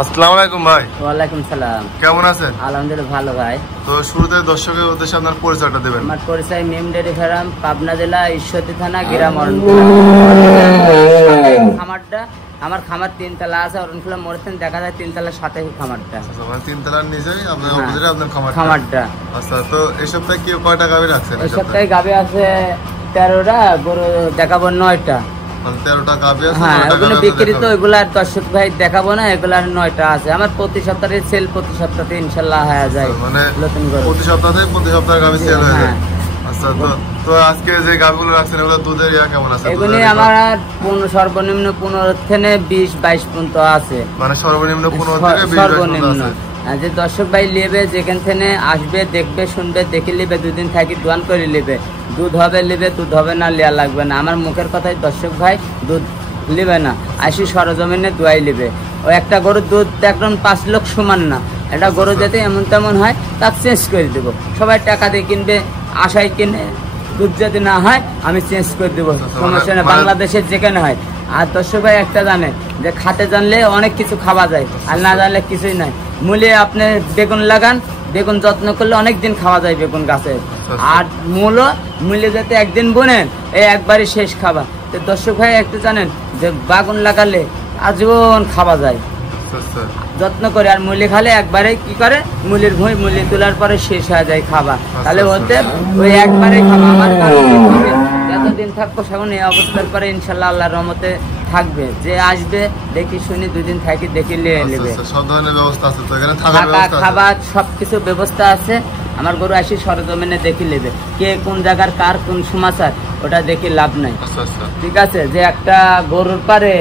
আসসালামু আলাইকুম ভাই। ওয়ালাইকুম সালাম। কেমন আছেন? আলহামদুলিল্লাহ ভালো ভাই। তো শুরুতে দর্শকের উদ্দেশ্যে আপনার পরিচয়টা দিবেন। আমার পরিচয় মিম ডেয়ারি ফার্ম, পাবনা জেলা, ঈশ্বরদী থানা, গ্রাম খামারটা। আমার খামার 3 তলা আছে, অরণখোলা মোড়ের দেখা যায় 3 তলার সাথে খামারটা। আচ্ছা, মানে 3 তলার নিচেই আপনার অপোজিটে আপনার খামারটা। আচ্ছা, তো এই সপ্তাহে কি কয়টা গাভী রাখছেন? এই সপ্তাহে গাভী আছে 13টা, গরু দেখাবো 9টা। মানে 13টা গাভী আছে। হ্যাঁ, ওগুলো বিক্রি তো, ওগুলা দর্শক ভাই দেখাবো না, এগুলার 9টা আছে। আমার প্রতি সপ্তাহে সেল, প্রতি সপ্তাহে ইনশাআল্লাহ হয়ে যায়। মানে নতুন গরু প্রতি সপ্তাহে গাভী সেল হয়ে যায়। আচ্ছা, তো আজকে যে গাভীগুলো রাখছেন এগুলো দুধের কেমন আছে? এগুলি আমার সর্বনিম্ন 15 থেকে 20-22 পর্যন্ত আছে। মানে সর্বনিম্ন 15 থেকে 20 পর্যন্ত আছে। যে দর্শক ভাই নেবে, যেখান থেকে আসবে, দেখবে, শুনবে, দেখে নেবে, 2 দিন থাকি দোয়ান করে নেবে। দুধ হবে নেবে, দুধ হবে না লেয়া লাগবে না। আমার মুখের কথাই দর্শক ভাই দুধ নেবে না, আসি সরজমিনে দোয়াই নেবে। ও একটা গরুর দুধ একদম 5 লোক সমান না। একটা গরু যাতে এমন তেমন হয় তার চেঞ্জ করে দেবো। সবাই টাকা দিয়ে কিনবে, আশায় কিনে, দুধ যদি না হয় আমি চেঞ্জ করে দেবো, সমস্যা নেই। বাংলাদেশের যেখানে হয়। আর দর্শক ভাই একটা জানে যে খাতে জানলে অনেক কিছু খাওয়া যায়, আর না জানলে কিছুই নাই। মূলে আপনি বেগুন লাগান, বেগুন যত্ন করলে অনেক দিন খাওয়া যায় বেগুন গাছে। আর মূলে যাতে একদিন বোনেন, এই একবারই শেষ খাবা। তো দর্শক ভাই একটু জানেন যে বাগুন লাগালে আজীবন খাওয়া যায় যত্ন করে। আর মুলি খালে একবারে কি করে, মুলির ভুঁই মুলি তোলার পরে শেষ হয়ে যায় খাবা। তাহলে ওতে ওই একবারে খাবা। আমার যতদিন থাকবো সেমন এই অবস্থার পরে ইনশাল্লাহ আল্লাহর রহমতে থাকবে। যে আসবে দেখি শুনি, 2 দিন থাকি দেখি নিয়ে নেবে। থাকা খাবার সবকিছু ব্যবস্থা আছে। আমার গরু আসি সরজমিনে দেখি নেবে, কে কোন জায়গার কার কোন সমাচার, ওটা দেখি লাভ নাই। ঠিক আছে, যে একটা গরুর পারে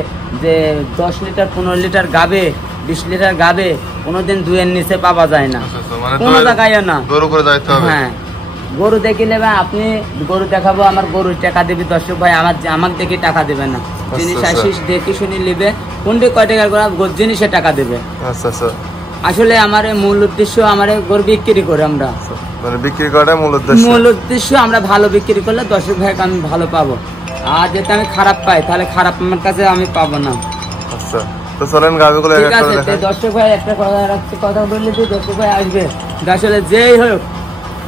যে 10 লিটার 15 লিটার গাবে, 20 লিটার গাবে কোনোদিন 2 এর নিচে পাওয়া যায় না, কোনো জায়গায় না। হ্যাঁ, গরু দেখি নেবে। আপনি গরু দেখাবো, আমার গরু টাকা দেবে দর্শক ভাই, আমাকে দেখে টাকা দেবে না। জিনিস আসিস দেখি শুনি নেবে, কোনটি কয় টাকার গরু জিনিসে টাকা দেবে। আসলে আমার মূল উদ্দেশ্য, আমার গরু বিক্রি করে আমরা, বিক্রি করা মূল উদ্দেশ্য। আমরা ভালো বিক্রি করলে দর্শক ভাইকে আমি ভালো পাবো। আর যদি আমি খারাপ পাই তাহলে খারাপ আমার কাছে আমি পাবো না। আচ্ছা, তো চলেন গাভীগুলো ঠিক আছে। দর্শক ভাই একটা কথা বললে যে দর্শক ভাই আসবে, আসলে যেই হোক,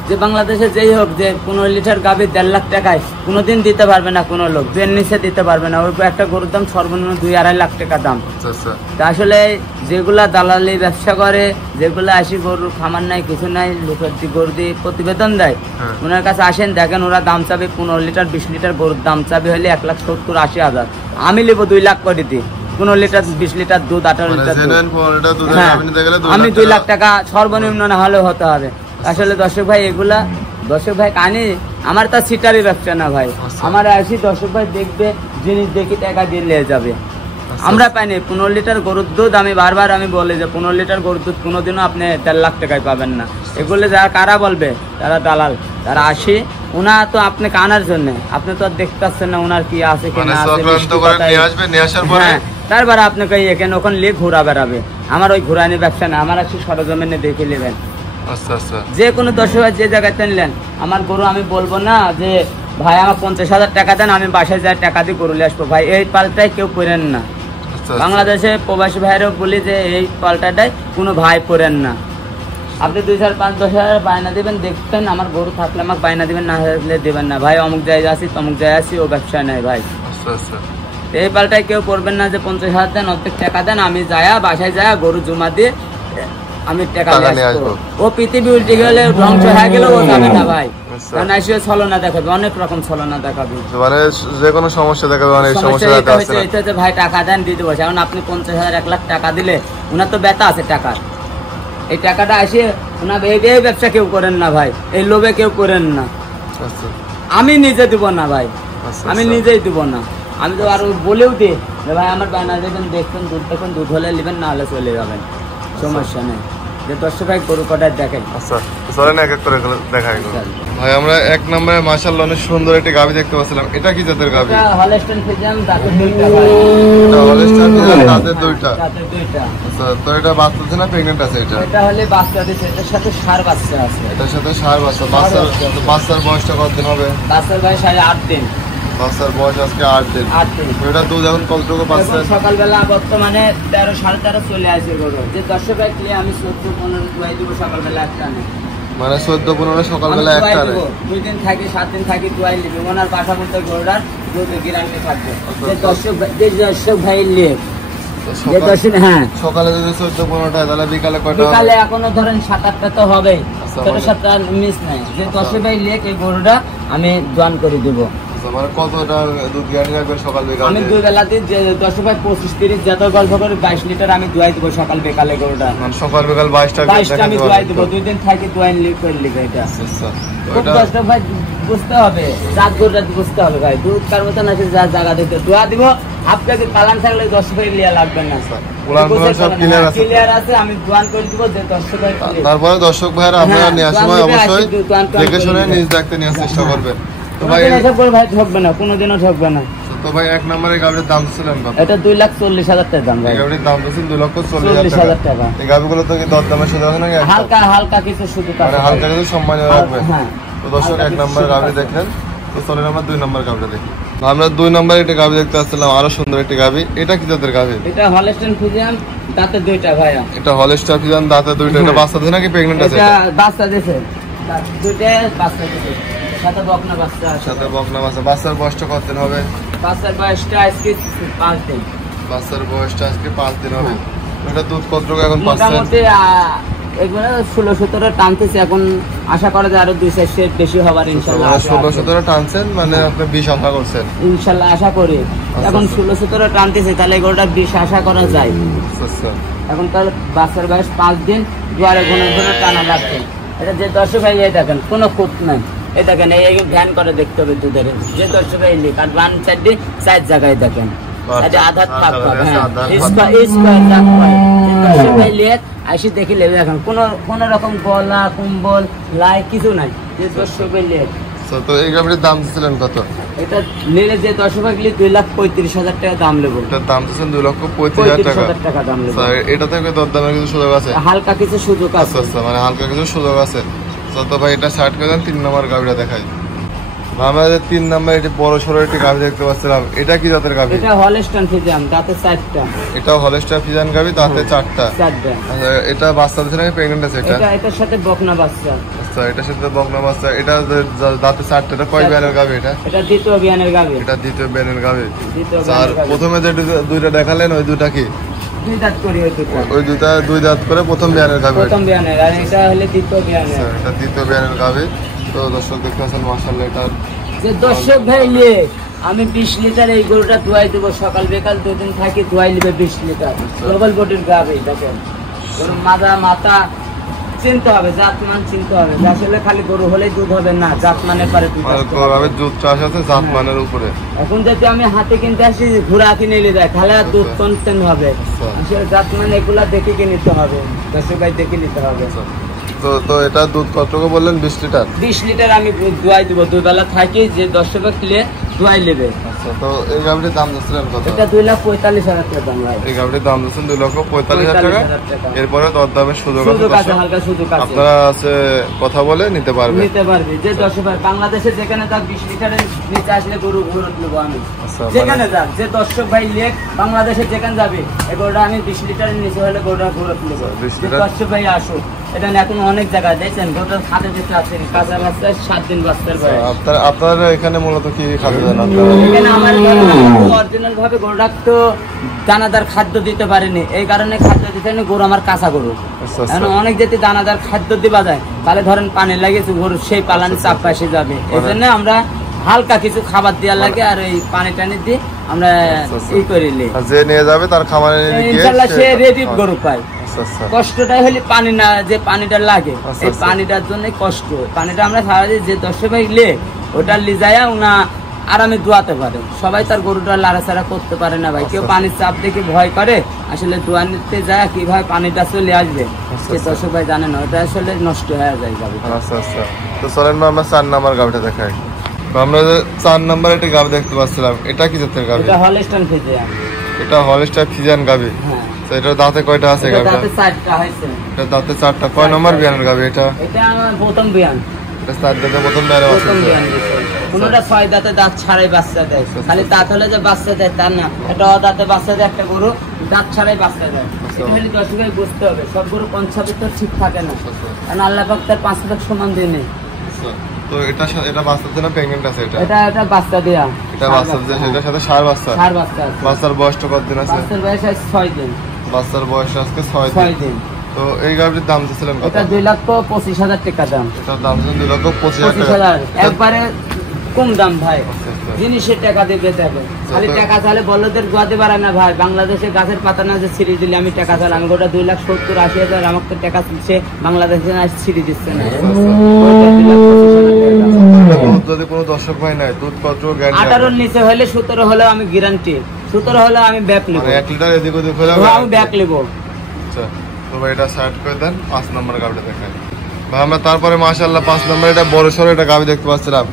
যে বাংলাদেশে যেই হোক, যে 15 লিটার গাভী 1.5 লাখ টাকায় কোনোদিন দিতে পারবে না কোনো লোক, যে নিচে দিতে পারবে না। ওই একটা গরুর দাম সর্বনিম্ন 2-2.5 লাখ টাকা দাম। আসলে যেগুলা দালালি ব্যবসা করে, যেগুলা আসি গরুর খামার নাই, কিছু নাই, লোকের গরু দিয়ে প্রতিবেদন দেয়, ওনার কাছে আসেন, দেখেন ওরা দাম চাবে 15 লিটার 20 লিটার গরুর দাম চাবে হলে 1,70,000-80,000। আমি নেবো 2 লাখ করে দিই। 15 লিটার 20 লিটার দুধ, 18 লিটার দুধ, আমি 2 লাখ টাকা সর্বনিম্ন না হলেও হতে হবে। আসলে দর্শক ভাই এগুলা, দর্শক ভাই কানে আমার তো সিটারি ব্যবসা না ভাই। আমার আসি দর্শক ভাই দেখবে, জিনিস দেখি টাকা দিয়ে নিয়ে যাবে। আমরা পাইনি 15 লিটার গরুর দুধ। আমি বারবার আমি বলি যে 15 লিটার গরুর দুধ কোনোদিনও আপনি 1.5 লাখ টাকায় পাবেন না। এগুলো যারা কারা বলবে, তারা দালাল, তারা আসে। ওনার তো আপনি কানার জন্য, আপনি তো আর দেখতে পাচ্ছেন না ওনার কি আছে কি না আছে। হ্যাঁ, তারপরে আপনাকে এখানে ওখানে লিয়ে ঘোরা বেড়াবে। আমার ওই ঘোরানি ব্যবসা না, আমার আসি সরজমিনে দেখে নেবেন। যে কোনো দর্শক যে জায়গায় নিলেন, আমার গরু আমি বলবো না যে ভাই আমার 50,000 টাকা দেন, আমি বাসায় যাই টাকা দিয়ে গরু নিয়ে আসবো। ভাই এই পাল্টায় কেউ করেন না। বাংলাদেশে প্রবাসী ভাইরাও বলি যে এই পাল্টাটাই কোনো ভাই করেন না। আপনি 2,000-5,000-10,000 বায়না দেবেন, দেখবেন আমার গরু থাকলে আমাকে বায়না দেবেন, না থাকলে দেবেন না। ভাই অমুক জায়গায় আসি তমুক জায়গায় আসি, ও ব্যবসা নেই ভাই। এই পাল্টায় কেউ করবেন না যে 50,000 দেন, অর্ধেক টাকা দেন, আমি যায়া বাসায় যায়া গরু জমা দিয়ে আমি টাকা নিয়ে আসবো। ও পৃথিবী উল্টে গেলে, ধ্বংস হয়ে গেলে ও যাবে না ভাই। কারণ আসলে ছলনা দেখাবে, অনেক রকম ছলনা দেখাবে, মানে যে কোনো সমস্যা দেখাবে। ভাই টাকা দেন দিয়ে দেবো। এখন আপনি 50,000-1 লাখ টাকা দিলে ওনার তো ব্যথা আছে টাকার। এই টাকাটা আসে ওনার এই ব্যবসা কেউ করেন না ভাই, এই লোভে কেউ করেন না। আমি নিজে দিব না ভাই, আমি নিজেই দিব না। আমি তো আর বলেও দিই যে ভাই আমার বায়না দেবেন, দেখবেন দুধ, দেখুন দুধ হলে নেবেন, না হলে চলে যাবেন, সমস্যা নেই। যে দর্শক ভাই গরু কটায় দেখেন। আচ্ছা, চলেন এক এক করে দেখাই। ভাই আমরা 1 নম্বরে মাশাআল্লাহ অনেক সুন্দর একটা গাভী দেখতে পাচ্ছিলাম। এটা কি জাতের গাভী? এটা হলস্টাইন ফ্রিজিয়ান, দাঁতের 2টা ভাই। এটা হলস্টাইন ফ্রিজিয়ান, দাঁতের 2টা। আচ্ছা, তো এটা বাচ্চা আছে না প্রেগন্যান্ট আছে? এটা হলে বাচ্চা দিছে, এটার সাথে ষাঁড় বাচ্চা আছে। এটার সাথে ষাঁড় বাচ্চা। বাচ্চার বয়সটা কতদিন হবে? বাচ্চার বয়স 8 দিন। বাচ্চার বয়স আজকে 8 দিন। 8 দিন। এটা দুধ এখন কতটুকু পাচ্ছেন? সকালবেলা বর্তমানে 13 13.5 চলে আসে গরু। যে 10 ভাই ক্লিয়ে আমি 14 15 দুয়াই দিব সকালবেলা একটা নেই। মানে 14 15 সকালবেলা একটা নেই। 2 দিন থাকি 7 দিন থাকি দুয়াই নিব। ওনার বাসা বলতে গরুটার দুধ গ্যারান্টি থাকবে। যে 10 ভাই নিয়ে যে 10 হ্যাঁ সকালে যদি 14 15টা তাহলে বিকালে কয়টা হবে? বিকালে এখনো ধরেন 7-8টা তো হবে। 7-8টা মিস নাই। যে 10 ভাই লেক এই গরুটা আমি দোয়ান করে দেব। মানে কতটা দুধ গ্যারান্টি রাখবেন সকাল বিকালে? আমি দুই বেলাতে যে 10 ভাই 25 30 যত গল্প করে 22 লিটার আমি দুয়াই দেব সকাল বিকালে গরুটা। মানে সকাল বিকাল 22টা আমি দুয়াই দেব। 2 দিন থাকি দুয়াই লিক করে লিখে এটা। আচ্ছা খুব কষ্ট ভাই বুঝতে হবে। জাত গরুটা বুঝতে হবে ভাই। দুধ কার মতন আছে যা জায়গা দিতে দোয়া দিব। আপনাকে পালান থাকলে 10 ভাই লিয়া লাগবে না। উলান সব ক্লিয়ার আছে? ক্লিয়ার আছে। আমি দোয়ান করে দিব যে 10 ভাই। তারপরে দর্শক ভাইরা আপনারা নেওয়ার সময় অবশ্যই দেখে শুনে নিজ দেখতে নেওয়ার চেষ্টা করবেন। তো ভাই এসব করে ভাই ঠকবে না, কোনোদিনও ঠকবে না। তো ভাই এক নম্বরে গাবির দাম ছিলেন কত? এটা 2,40,000 টাকা দাম ভাই। এই গাবির দাম ছিল 2,40,000 টাকা। এই গাবিগুলো তো কি দরদামের সুযোগ আছে নাকি? হালকা কিছু শুধু মানে হালকা কিছু সম্মানীয় রাখবেন। হ্যাঁ। তো দর্শক এক নম্বর গাবি দেখলেন। তো চলেন আমরা 2 নম্বর গাবিটা দেখি। আমরা 2 নম্বরে একটা গাবি দেখতে আসছিলাম, আরো সুন্দর একটা গাবি। এটা কি জাতের গাবি? এটা হলস্টাইন ফ্রিজিয়ান, দাঁতে 2টা ভাইয়া। এটা হলস্টাইন ফ্রিজিয়ান, দাঁতে 2টা। এটা বাচ্চা দিছে নাকি প্রেগন্যান্ট আছে? এটা বাচ্চা দিছে। দুইটা বাচ্চা দিছে। সাথে বকনা বাচ্চা আছে। সাথে বকনা বাচ্চা। বাচ্চার বয়সটা কত দিন হবে? বাচ্চার বয়সটা আজকে 5 দিন। বাচ্চার বয়সটা আজকে 5 দিন হবে। এটা দুধ কতটুকু এখন পাচ্ছেন? মোটামুটি এগুলো 16-17 টানতেছে। এখন আশা করা যায় আরো 2-4 সেট বেশি হবার ইনশাআল্লাহ। 16-17 টানছেন মানে আপনি 20 আশা করছেন? ইনশাআল্লাহ আশা করি। এখন 16-17 টানতেছে তাহলে এগুলোটা 20 আশা করা যায়। আচ্ছা। এখন তার বাচ্চার বয়স 5 দিন। দুয়ারে কোনো টানা লাগছে। এটা যে 10 ভাই এই দেখেন কোনো খুঁত নাই। এই দেখেন এই ধ্যান করে দেখতে হবে দুধের। যে 10 ভাই লিখ আর বান সাইডে 4 জায়গায় দেখেন। এটা আধার থাক হ্যাঁ স্কয়ার থাক হয়। 10 ভাই লিখ আসি দেখিলে দেখেন কোন রকম গলা কুম্বল লাই কিছু নাই। যে 10 ভাই লিখ। তো এই গাবির দাম দিছিলেন কত? এটা নিলে যে 10 ভাই লিখ 2,35,000 টাকা দাম নেব। এটার দাম দিছেন 2,35,000 টাকা দাম নেব। স্যার এটা থেকে দরদামের কিছু সুযোগ আছে? হালকা কিছু সুযোগ আছে। আচ্ছা মানে হালকা কিছু সুযোগ আছে। তো ভাই এটা 60 করে দেন। 3 নম্বর গাবিটা দেখাই। আমাদের 3 নম্বর এটি বড় সরো একটি গাবি দেখতে পাচ্ছিলাম। এটা কি জাতের গাবি? এটা হলস্টাইন ফ্রিজিয়ান, দাঁতে 4টা। এটা হলস্টাইন ফ্রিজিয়ান গাবি, দাঁতে 4টা। আচ্ছা এটা বাচ্চা দিছে নাকি প্রেগন্যান্ট আছে? এটা এটার সাথে বকনা বাচ্চা। আচ্ছা এটার সাথে বকনা বাচ্চা। এটা দাঁতে 4টা। এটা কয় বিয়ানের গাবি? এটা দ্বিতীয় বিয়ানের গাবি। এটা দ্বিতীয় বিয়ানের গাবি। আর প্রথমে যে দুইটা দেখালেন ওই দুইটা কি? 2 দাঁত করে ওই দুইটা 2 দাঁত করে প্রথম বিয়ানের গাবি। প্রথম বিয়ানের আর এটা হলো দ্বিতীয় বিয়ানের। এটা দ্বিতীয় বিয়ানের গাবি। তো দর্শক দেখতে পাচ্ছেন মাশাআল্লাহ এটা যে দর্শক ভাই নিয়ে আমি 20 লিটার এই গরুটা ধোয়াই দেবো। সকাল বিকাল 2 দিন থাকি ধোয়াই নেবে 20 লিটার। ডবল বডির গাবি দেখেন। মাথা চিনতে হবে, জাতমান চিনতে হবে। আসলে খালি গরু হলেই দুধ হবে না, জাতমানের পারে দুধ চাষ আছে জাতমানের উপরে। এখন যদি আমি হাতে কিনতে আসি ঘোড়া কিনে নিয়ে যায় তাহলে আর দুধ কনস্ট্যান্ট হবে। আসলে জাতমান এগুলা দেখে নিতে হবে। দর্শক ভাই দেখে নিতে হবে। তো এটা দুধ কতটুকু বললেন? 20 লিটার। 20 লিটার আমি দোয়াই দেবো। 2 বেলা থাকি যে 10 টাকা কিলে দোয়াই নেবে। আচ্ছা তো এই গাবিটির দাম দিচ্ছিলেন কত? এটা 2,45,000 টাকা দাম ভাই। এই গাবিটির দাম দিচ্ছেন 2,45,000 টাকা। এরপরে দরদামের সুযোগ আছে, হালকা সুযোগ আছে। আপনারা আছে কথা বলে নিতে পারবে। যে 10 ভাই বাংলাদেশে যেখানে যাক 20 লিটারের নিচে আসলে গরু ঘুরত নেবো আমি। যেখানে যাক যে 10 ভাই লেখ বাংলাদেশে যেখানে যাবে এই গরুটা আমি 20 লিটারের নিচে হলে গরুটা ঘুরত নেবো। 10 ভাই আসুক। এটা এখন অনেক জায়গায় দেখছেন গরুটার খাতে যেতে আছেন কাঁচা বাচ্চা 7 দিন বাচ্চার বয়স। আপনারা এখানে মূলত কি খাদ্য দেন? এখানে আমার অরিজিনাল ভাবে গরুটা তো দানাদার খাদ্য দিতে পারেনি, এই কারণে খাদ্য দিতে পারেনি। গরু আমার কাঁচা গরু। অনেক যদি দানাদার খাদ্য দিবা যায় তাহলে ধরেন পানি লাগিয়েছে গরু সেই পালানি চাপ পাশে যাবে। এই জন্য আমরা হালকা কিছু খাবার দেওয়ার লাগে আর এই পানি টানি দিয়ে আমরা ই করি যে নিয়ে যাবে তার খামারে ইনশাআল্লাহ সে রেডি গরু পায়। কষ্টটাই হলে পানি না যে পানিটা লাগে এই পানিটার জন্য কষ্ট। পানিটা আমরা সারা দিই যে 10 ভাই লে ওটা লিজায়া না আরামে দোয়াতে পারে। সবাই তার গরুটা লাড়াচাড়া করতে পারে না ভাই। কেউ পানির চাপ দেখে ভয় করে, আসলে দোয়া নিতে যায় কিভাবে পানিটা চলে আসবে সে 10 ভাই জানে না। ওটা আসলে নষ্ট হয়ে যায় গাবি। আচ্ছা তো চলেন আমরা 4 নাম্বার গাবিটা দেখাই। আমরা 4 নাম্বার একটা গাবি দেখতে পাচ্ছিলাম। এটা কি জাতের গাবি? এটা হলস্টাইন ফ্রিজিয়ান। এটা হলস্টাইন ফ্রিজিয়ান গাবি। হ্যাঁ। তো এটা দাঁতে কয়টা আছে গাবিটা? দাঁতে 4টা হইছে। এটা দাঁতে 4টা। কয় নাম্বার বিয়ানের গাবি এটা? এটা আমার প্রথম বিয়ান। এটা 4 দাঁতে প্রথম বিয়ানের আছে। কোনোটা 6 দাঁতে দাঁত ছাড়াই বাচ্চা দেয়, খালি দাঁত হলে যে বাচ্চা দেয় তা না, এটা অদাঁতে বাচ্চা দেয় একটা গরু, দাঁত ছাড়াই বাচ্চা দেয়। খালি দর্শক ভাই বুঝতে হবে, সব গরু পঞ্চাবি তো ঠিক থাকে না, কারণ আল্লাহ পাক তার 5 লাখ সমান দিয়ে নেই। তো এটা বাচ্চা দিনা প্রেগন্যান্ট আছে, এটা বাচ্চা দেয়া, এটা বাচ্চা দিয়ে সেটার সাথে ষাঁড় বাচ্চা বাচ্চা আছে। বাচ্চার বয়সটা কতদিন আছে? বাচ্চার বয়স আছে 6 দিন। বাচ্চার বয়স আজকে 6 দিন। তো এই গাভীর দাম দিয়েছিলেন কত? এটা 2,25,000 টাকা দাম। এটার দাম হচ্ছে 2,25,000 টাকা। একবারে কম দাম ভাই, জিনিসের টাকা দেবে দেখো, খালি টাকা চালে বলদের গোয়াতে পারে না ভাই। বাংলাদেশে গাছের পাতা না যে ছিঁড়ে দিলে আমি টাকা চাল, আমি গোটা 2,70,000-80,000 আমাকে তো টাকা দিচ্ছে, বাংলাদেশে না ছিঁড়ে দিচ্ছে না। যদি কোনো দর্শক ভাই নাই দুধ পত্র 18 নিচে হলে 17 হলেও আমি গ্যারান্টি, 17 হলেও আমি ব্যাক নেব, 1 লিটার এদিক ওদিক হলে আমি ব্যাক নেব। আচ্ছা, তো ভাই এটা সাইড করে দেন, 5 নম্বর গাভীটা দেখাই ভাই আমরা। তারপরে মাশাআল্লাহ 5 নম্বর এটা বড় সরো একটা গাভী দেখতে পাচ্ছিলাম,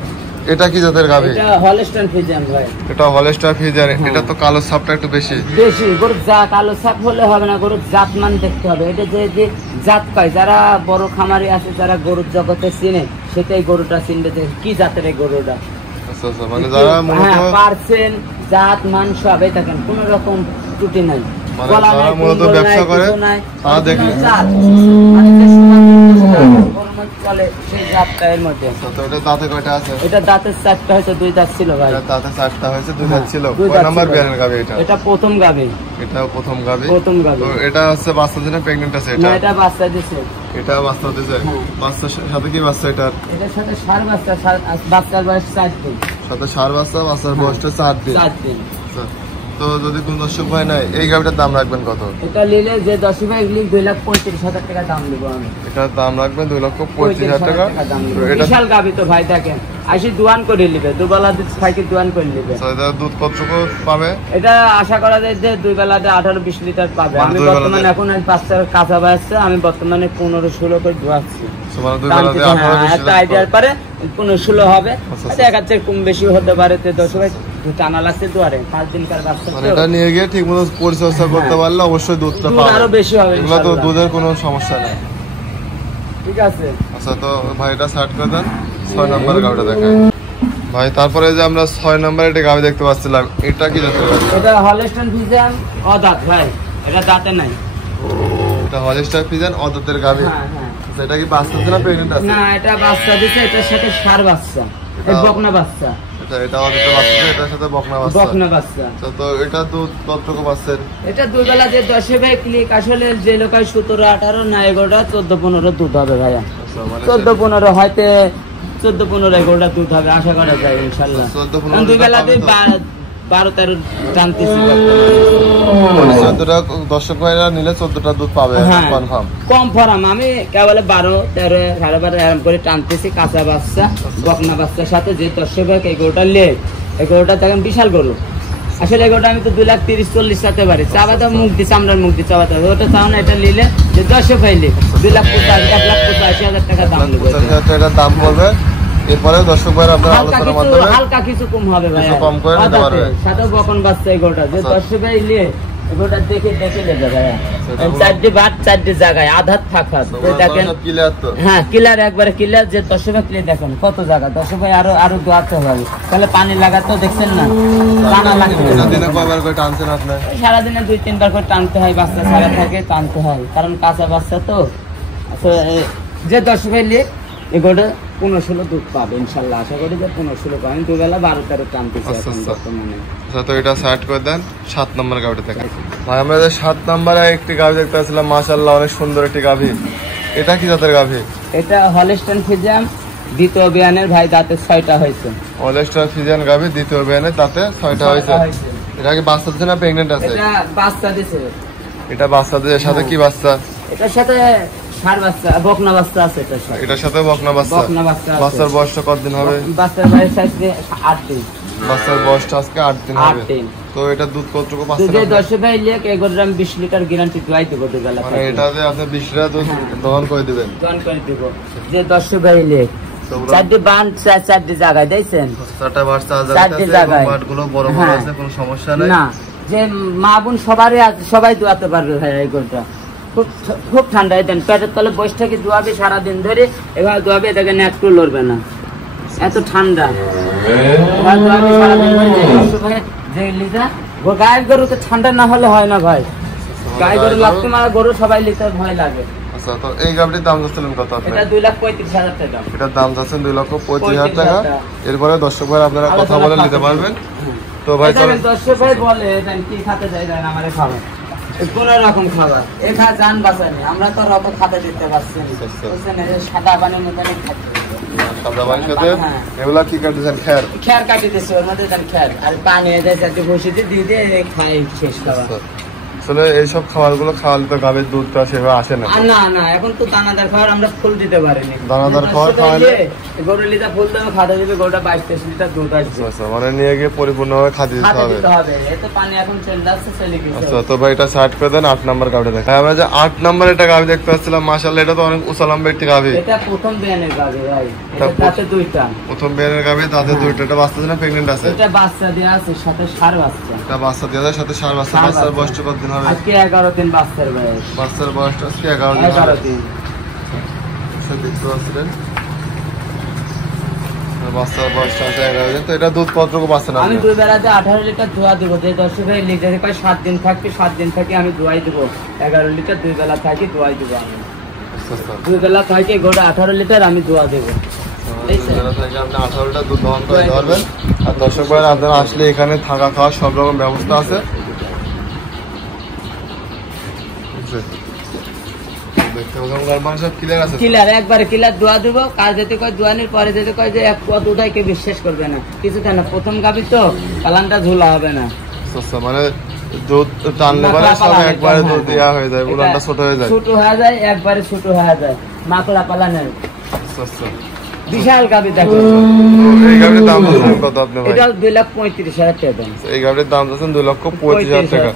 এটা কি জাতের গাভী? এটা হলস্টাইন ফ্রিজিয়ান ভাই। এটা হলস্টাইন ফ্রিজিয়ান। এটা তো কালো ছাপটা একটু বেশি গরুর জাত, কালো ছাপ হলে হবে না, গরুর জাত মান দেখতে হবে। এটা যে জাত পায়, যারা বড় খামারি আছে, যারা গরুর জগতে চিনে, সেটাই গরুটা চিনবে যে কি জাতের এই গরুটা। আচ্ছা, মানে যারা মূলত পার্সেন্ট জাত মান সবই থাকেন, কোন রকম ত্রুটি নাই, যারা মূলত ব্যবসা করে তারা দেখলে চলে সেই জাতটা এর মধ্যে। তো এটা দাঁতে কয়টা আছে? এটা দাঁতের 4টা হয়েছে, 2 দাঁত ছিল ভাই। এটা দাঁতে 4টা হয়েছে, 2 দাঁত ছিল। কয় নাম্বার বিয়ানের গাভী এটা? এটা প্রথম গাভী। এটা প্রথম গাভী। তো এটা হচ্ছে বাচ্চা দিনে প্রেগন্যান্ট আছে এটা? না, এটা বাচ্চা দিছে। এটা বাচ্চা দিছে। বাচ্চার সাথে কি বাচ্চা এটা? এটার সাথে ষাঁড় বাচ্চা, বাচ্চার বয়স 4 দিন। সাথে ষাঁড় বাচ্চা, বাচ্চার বয়সটা 4 দিন। তো যদি কোন দর্শক ভাই নাই, এই গাভীটার দাম রাখবেন কত? এটা নিলে যে দর্শক ভাই 2,35,000 টাকা দাম দেব আমি। এটার দাম রাখবেন 2,35,000 টাকা। এটা বিশাল গাভী তো ভাই, দেখেন আইসি দোয়ান করে নিবে, দুবেলা খাইকে দোয়ান করে নিবে। এটা দুধ কতটুকু পাবে? এটা আশা করা যায় যে 2 বেলাতে 18-20 লিটার পাবে। আমি বর্তমানে এখন বাচ্চার কাঁচা বাচ্চা, আমি বর্তমানে 15-16 করে দোয়াচ্ছি। একটা আইডিয়ার পরে 15-16 হবে, দেখাচ্ছে কম বেশি হতে পারে। দর্শক ভাই টানা লাগছে দুয়ারে, 5 দিনকার বাচ্চা, এটা নিয়ে গিয়ে ঠিক মতো পরিচর্যা করতে পারলে অবশ্যই দুধটা পাবে, আরো বেশি হবে। এগুলো তো দুধের কোনো সমস্যা নেই। ঠিক আছে। আচ্ছা, তো ভাই এটা স্টার্ট করে দেন, 6 নম্বর গাভীটা দেখাই ভাই। তারপরে যে আমরা 6 নম্বরে একটা গাভী দেখতে পাচ্ছিলাম, এটা কি জাতের গাভী? এটা হলস্টাইন ফ্রিজিয়ান অদাঁত ভাই, এটা দাঁতে নাই। এটা হলস্টাইন ফ্রিজিয়ান অদাঁতের গাভী। এটা কি বাচ্চা দিনা প্রেগন্যান্ট আছে? না, এটা বাচ্চা দিছে, এটার সাথে ষাঁড় বাচ্চা, এই বকনা বাচ্চা। এটা অদাঁতের বাচ্চা, এটার সাথে বকনা বাচ্চা। তো এটা দুধ কতটুকু পাচ্ছেন? এটা 2 বেলা যে 10 ভাই ক্লিক, আসলে যে লোকায় 17-18 না, এগোটা 14-15 দুধ হবে ভাইয়া। 14-15 হয়তো 14-15 এগোটা দুধ হবে আশা করা যায় ইনশাল্লাহ। 2 বেলাতে 12-13 টানতেছি। 14টা দর্শক ভাইরা নিলে 14টা দুধ পাবে কনফার্ম। আমি কেবল 12-13 সাড়ে 12 এরকম করে টানতেছি, কাঁচা বাচ্চা বকনা বাচ্চার সাথে। যে দর্শক ভাই এগোটা লে, এগোটা দেখেন বিশাল গরু। আসলে এগোটা আমি তো 2,30,40 চাতে পারি, চাবা তো মুখ দিচ্ছে, আমরা মুখ দিচ্ছি, চাবা তো ওটা চাও না। এটা নিলে যে দর্শক ভাই লে 2,85,000 টাকা দাম নেবে, দাম বলবে। এরপরে দর্শক ভাইরা আপনারা আলোচনার মাধ্যমে হালকা কিছু কম হবে ভাই, কম করে নিতে পারবে। সাথে বকন বাচ্চা এগোটা যে দর্শক ভাই লে, এগোটা দেখে লেগে ভাইয়া। 4টি বাট 4টি জায়গায় আধার থাকা দেখেন। হ্যাঁ, ক্লিয়ার, একবারে ক্লিয়ার। যে দর্শক ভাই ক্লিয়ার দেখেন কত জায়গা। দর্শক ভাই আরো দোয়াতে হবে, তাহলে পানি লাগাতো দেখছেন না, টানা লাগবে। সারাদিনে 2-3 বার করে টানতে হয়, বাচ্চা ছাড়া থাকে টানতে হয়, কারণ কাঁচা বাচ্চা তো। যে দর্শক ভাই লে এগোটা 15-16 দুধ পাবে ইনশাল্লাহ, আশা করি যে 15-16 পাবে। 2 বেলা 12-13 টানতেছি এখন বর্তমানে। তো এটা সাইড করে দেন, 7 নম্বর গাভীটা দেখেন ভাই। আমরা 7 নম্বরে একটি গাভী দেখতে পাচ্ছিলাম, মাশাআল্লাহ অনেক সুন্দর একটি গাভী। এটা কি জাতের গাভী? এটা হলস্টাইন ফ্রিজিয়ান দ্বিতীয় বিয়ানের ভাই, দাঁতে 6টা হয়েছে। হলস্টাইন ফ্রিজিয়ান গাভী দ্বিতীয় বিয়ানে দাঁতে 6টা হয়েছে। এটা কি বাচ্চা দিছে না প্রেগন্যান্ট আছে? এটা বাচ্চা দিছে। এটা বাচ্চা দিছে, সাথে কি বাচ্চা? এটার সাথে ষাঁড় বাচ্চা, বকনা বাচ্চা আছে। এটার সাথে বকনা বাচ্চা। বাচ্চার বয়সটা কতদিন হবে? বাচ্চার বয়স আজকে 8 দিন। বাচ্চার বয়সটা আজকে 8 দিন হবে। তো এটা দুধ কতটুকু পাচ্ছেন? যে 10 ভাই লিয়ে এগোটা আমি 20 লিটার গ্যারান্টি দুয়াই দেব 2 বেলা। মানে এটাতে আপনি 20 লিটার দুধ দহন করে দিবেন? দহন করে দেব। যে 10 ভাই লিয়ে 4টি বান 4টি জায়গায় দিয়েছেন, 4টা বাট 4 জায়গায় আছে, বাটগুলো বড় বড় আছে, কোনো সমস্যা নাই না। যে মা বোন সবাই দোয়াতে পারবে ভাই। এই গরুটা খুব ঠান্ডা, দেন পেটের তলে বসে থেকে দোয়াবে সারাদিন ধরে, এবার দোয়াবে, দেখেন একটু লড়বে না। এত ঠান্ডা। আমি সারাদিন ভাই যে লিটা গায়ের গরু তো ঠান্ডা না হলে হয় না ভাই, গায়ে গরু লাগতে মারা গরু সবাই লিতে ভয় লাগে। আচ্ছা, তো এই গাভীর দাম যাচ্ছিলেন কত? এটা 2,35,000 টাকা। এটার দাম যাচ্ছেন 2,35,000 টাকা। এরপরে দর্শক ভাই আপনারা কথা বলে নিতে পারবেন। তো ভাই দর্শক ভাই বলে কি খেতে চাই জানেন, আমারে খাবার কোন রকম খাবার এখা জান বাঁচানি, আমরা তো রকম খাতে দিতে পারছি না, বুঝছেন? এই সাদা পানির মধ্যে খাচ্ছি, সাদা পানির সাথে এগুলা কি কাটতেছেন? খের কাটি দিচ্ছে ওর মধ্যে, খের আর পানি একটু বসিয়ে দিয়ে খাই শেষ খাবার। আসলে এইসব খাবারগুলো খাওয়ালে তো গাভীর দুধটা সেভাবে আসে না। না এখন তো দানাদার খাবার আমরা ফুল দিতে পারিনি। দানাদার খাবার খাওয়ালে গরু লিটার ফুল দেবে, খাতে দিবে, গরুটা 22-23 লিটার দুধ আসবে। আচ্ছা, মানে নিয়ে গিয়ে পরিপূর্ণভাবে খাতে দিতে হবে। এই তো পানি এখন চলে যাচ্ছে, চলে গেছে। আচ্ছা, তো ভাই এটা 60 করে দেন। 8 নাম্বার গাভীটা দেখেন। আমরা যে 8 নাম্বার এটা গাভী দেখতে পাচ্ছিলাম, মাশাআল্লাহ এটা তো অনেক উঁচা লম্বা একটি গাভী। এটা প্রথম বিয়ানের গাভী ভাই, এটা তাতে দুইটা। প্রথম বিয়ানের গাভী, তাতে দুইটা। এটা বাচ্চা না প্রেগন্যান্ট আছে? এটা বাচ্চা দেয়া আছে, সাথে ষাঁড় বাচ্চা। এটা বাচ্চা দেয়া আছে, সাথে ষাঁড় বাচ্চা। বাচ্চার বয়স কত দিন হবে? আজকে 11 দিন বাচ্চার বয়স। বাচ্চার বয়সটা আজকে 11 দিন। 11 দিন। আচ্ছা, দেখতে পাচ্ছেন বাচ্চার বয়সটা আছে 11 দিন। তো এটা দুধ কতটুকু পাচ্ছেন আপনি? আমি দুই বেলাতে 18 লিটার দোয়া দেব। যে 10 ভাই লিটারে কয় 7 দিন থাকবে, 7 দিন থেকে আমি দোয়াই দেব। 11 লিটার দুই বেলা থাকি দোয়াই দেব আমি। আচ্ছা, দুই বেলা থাকে গোটা 18 লিটার আমি দোয়া দেব। এই বেলা থেকে আপনি 18 লিটার দুধ দহন করে পারবেন। আর দর্শক ভাইরা আপনারা আসলে এখানে থাকা খাওয়ার সব রকম ব্যবস্থা আছে। একবারে ক্লিয়ার দোয়া দেবো। কার যেতে কয় দোয়ানির পরে যেতে কয় যে এক পথ উঠাই কেউ বিশ্বাস করবে না, কিছু না। প্রথম গাভী তো কালানটা ঝোলা হবে না। মানে দুধ টানলে পরে সব একবারে দুধ দেওয়া হয়ে যায়, উলানটা ছোট হয়ে যায়, একবারে ছোট হয়ে যায়, মাকড়া পালানের। বিশাল গাভী দেখো। এই গাভীর দাম কত আপনি ভাই? এটা 2,35,000 টাকা। এই গাভীর দাম আছে 2,35,000 টাকা।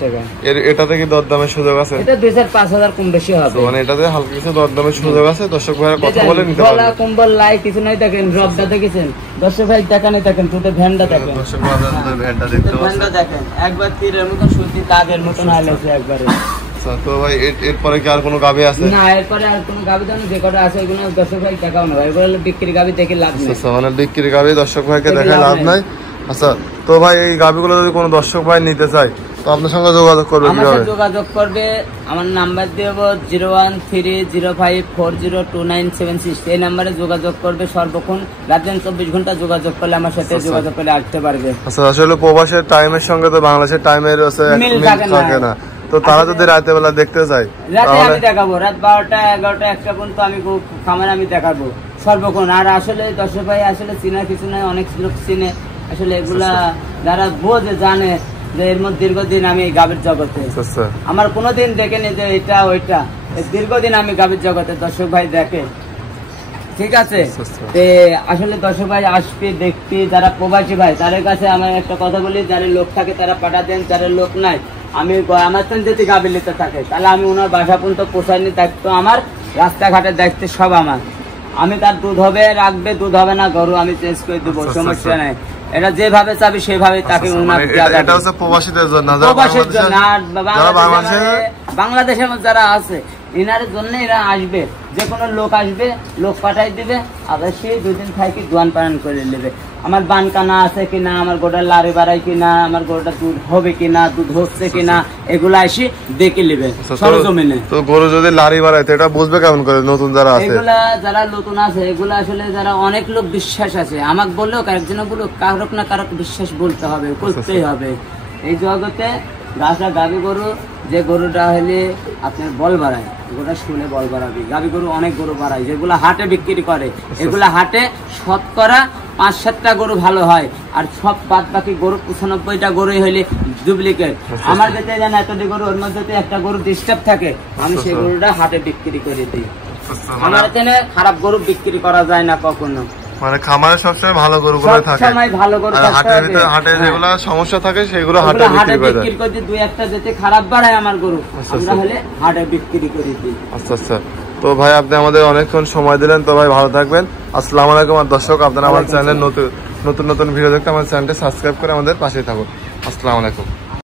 এটাতে কি দরদামের সুযোগ আছে? এটা 2,000-5,000 কম বেশি হবে। মানে এটাতে হালকা কিছু দরদামের সুযোগ আছে। দর্শক ভাইরা কথা বলে নিতে পারবেন। গলা কম্বল লাই কিছু নাই। দেখেন রবটা দেখেছেন দর্শক ভাই, দেখানে দেখেন দুটো ভ্যানটা দেখেন। দর্শক ভাই আপনাদের ভ্যানটা দেখতে পাচ্ছেন, ভ্যানটা দেখেন একবার তীরের মতন সুতি কাগের মতন হাইলাইছে একবারে। তো ভাই এরপরে কি আর কোনো গাভী আছে? না, এরপরে আর কোনো গাভী দাম যে কটা আছে ওগুলো দর্শক ভাই দেখাও না ভাই, এগুলো বিক্রি গাভী দেখে লাভ নেই। আচ্ছা, মানে বিক্রি গাভী দর্শক ভাইকে দেখে লাভ নাই। আচ্ছা, তো ভাই এই গাভীগুলো যদি কোনো দর্শক ভাই নিতে চায় তো আপনার সঙ্গে যোগাযোগ করবে কিভাবে? যোগাযোগ করবে, আমার নাম্বার দেব 01305402976। এই নাম্বারে যোগাযোগ করবে। সর্বক্ষণ রাত 24 ঘন্টা যোগাযোগ করলে আমার সাথে যোগাযোগ করে আসতে পারবে। আচ্ছা, আসলে প্রবাসের টাইমের সঙ্গে তো বাংলাদেশের টাইমের মিল থাকে না। তো তারা যদি রাতে বেলা দেখতে চায়, রাতে আমি দেখাবো, রাত 12টা 11টা 1টা পর্যন্ত আমি খামারে আমি দেখাবো সর্বক্ষণ। আর আসলে দর্শক ভাই আসলে চিনা কিছু নয়, অনেক লোক চিনে আসলে এগুলা, যারা বোঝে জানে যে এর মধ্যে দীর্ঘদিন আমি গাভীর জগতে, আমার কোনোদিন দেখেনি যে এটা ওইটা। দীর্ঘদিন আমি গাভীর জগতে, দর্শক ভাই দেখে, ঠিক আছে? আসলে দর্শক ভাই আসবে দেখতে, যারা প্রবাসী ভাই তাদের কাছে আমার একটা কথা বলি, যারা লোক থাকে তারা পাঠা দেন, যারা লোক নাই আমি আমার তো যদি গাভী নিতে থাকে তাহলে আমি ওনার বাসা পর্যন্ত পৌঁছায়নি দায়িত্ব আমার, রাস্তাঘাটের দায়িত্ব সব আমার। আমি তার দুধ হবে রাখবে, দুধ হবে না গরু আমি চেঞ্জ করে দেবো, সমস্যা নাই। এটা যেভাবে চাবি সেভাবে তাকে প্রবাসীদের জন্য, প্রবাসীর জন্য। আর বাংলাদেশের মধ্যে যারা আছে এনার জন্য এরা আসবে, যে কোনো লোক আসবে, লোক পাঠাই দিবে, আবার সে 2 দিন থাকি দোয়ান পালন করে নেবে। আমার বানকানা আছে কিনা, আমার গোটা লারি বাড়াই কিনা, আমার গোটা দুধ হবে কিনা, দুধ হচ্ছে কিনা, এগুলো এসে দেখে নেবে সরজমিনে। তো গরু যদি লারি বাড়ায় এটা বুঝবে কেমন করে নতুন যারা আছে? এগুলা যারা নতুন আছে এগুলা আসলে যারা অনেক লোক বিশ্বাস আছে, আমাকে বললেও একজন বলুক, কারক না কারক বিশ্বাস বলতে হবে, করতেই হবে। এই জগতে গাছটা গাভী গরু, যে গরুটা হলে আপনার বল বাড়ায়, গোটা শুনে বল বাড়াবি। গাভী গরু অনেক গরু বাড়ায় যেগুলো হাটে বিক্রি করে, এগুলা হাটে শতকরা 5-7টা গরু ভালো হয়, আর সব বাদ বাকি গরু 95টা গরুই হইলে ডুপ্লিকেট। আমার যেতে জানা এতটি গরু, ওর মধ্যে একটা গরু ডিস্টার্ব থাকে, আমি সেই গরুটা হাটে বিক্রি করে দিই। আমার এখানে খারাপ গরু বিক্রি করা যায় না কখনো। মানে খামারে সবসময় ভালো গরুগুলো থাকে, ভালো গরু হাটে যেগুলো সমস্যা থাকে সেগুলো হাটে বিক্রি করে দিই। 2-1টা যেতে খারাপ বাড়ায় আমার গরু, আমরা হলে হাটে বিক্রি করে দিই। আচ্ছা আচ্ছা, তো ভাই আপনি আমাদের অনেকক্ষণ সময় দিলেন। তো ভাই ভালো থাকবেন। আসসালামু আলাইকুম। আর দর্শক আপনারা আমার চ্যানেল নতুন নতুন ভিডিও দেখতে আমার চ্যানেলটি সাবস্ক্রাইব করে আমাদের পাশে থাকুন। আসসালামু আলাইকুম।